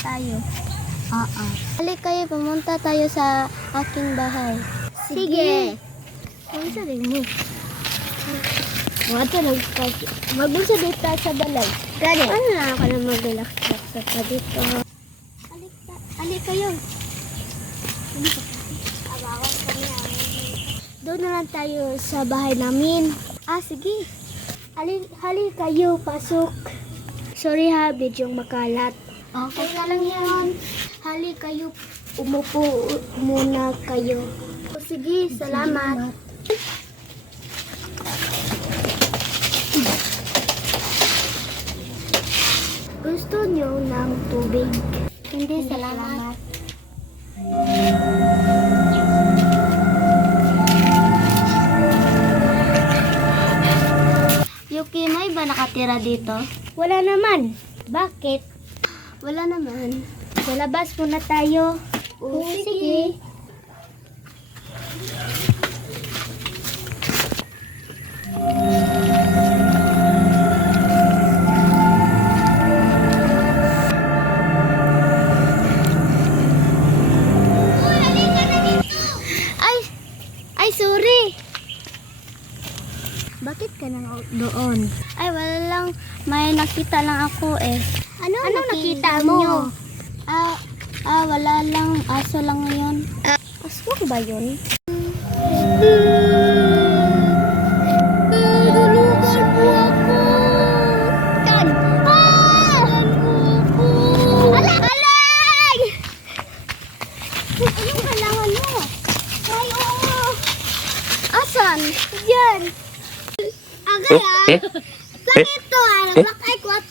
tayo. Oo. Halik kayo, pumunta tayo sa aking bahay. Sige. Ano sa rin mo? Magbunsa dito sa balay. Gani. Ano na ako na mag-relax sa dito? Halik kayo. Abawan kami. Doon na lang tayo sa bahay namin. Sige. Halik kayo, pasok. Sorry ha, bidyong makalat. Okay. Okay na lang yan. Halik kayo, umupo muna kayo. Sige, salamat. Gusto niyo ng tubig? Hindi, salamat. Yuki, may ba nakatira dito? Wala naman. Bakit? Wala naman. Sa labas muna tayo. Sige. Ay, sorry. Bakit ka nang doon? Ay, wala lang. May nakita lang ako eh. Anong nakita mo? Wala lang. Aso lang ngayon. Aswang ba yun? Tulungan mo ako! Yan! Alay! Anong kailangan mo? Ay, oo! Asan? Yan! Agay ah! Bakit to ah? Naglakay ko at